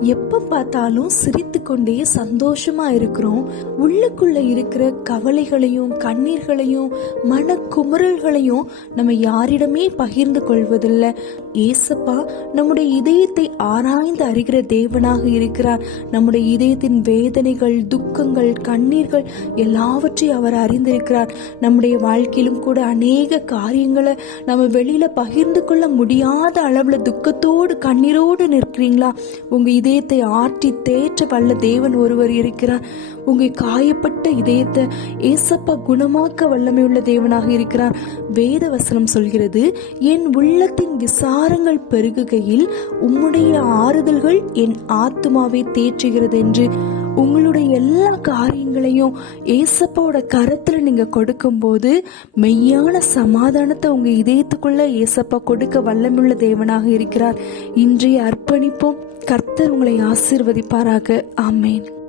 எப்ப பார்த்தாலும் சிரித்து கொண்டே சந்தோஷமா இருக்கிறோம். உள்ளுக்குள்ள இருக்கிற கவலைகளையும் கண்ணீர்களையும் மன குமுறல்களையும் நம்ம யாரிடமே பகிர்ந்து கொள்வதில்லை. ஏசப்பா நம்முடைய இதயத்தை ஆராய்ந்து அறிகிற தேவனாக இருக்கிறார். நம்முடைய இதயத்தின் வேதனைகள் துக்கங்கள் கண்ணீர்கள் எல்லாவற்றையும் அவர் அறிந்திருக்கிறார். நம்முடைய வாழ்க்கையிலும் கூட அநேக காரியங்களை நம்ம வெளியில பகிர்ந்து கொள்ள முடியாத அளவுல துக்கத்தோடு கண்ணீரோடு நிற்கிறீங்களா உங்க இதயத்தை ஆற்றி தேற்ற வல்ல தேவன் ஒருவர் இருக்கிறார். உங்க காயப்பட்ட இதயத்தை ஏசப்பா குணமாக்க வல்லமை உள்ள தேவனாக இருக்கிறார். வேத வசனம் சொல்கிறது என் உள்ளத்தின் விசாரங்கள் பெருகுகையில் உம்முடைய ஆறுதல்கள் என் ஆத்துமாவை தேற்றுகிறது என்று. உங்களுடைய எல்லா காரியங்களையும் ஏசப்பாவோட கரத்தில் நீங்கள் கொடுக்கும்போது மெய்யான சமாதானத்தை உங்கள் இதயத்துக்குள்ள ஏசப்பா கொடுக்க வல்லமுள்ள தேவனாக இருக்கிறார். இன்றைய அர்ப்பணிப்போம். கர்த்தர் உங்களை ஆசீர்வதிப்பாராக. ஆமேன்.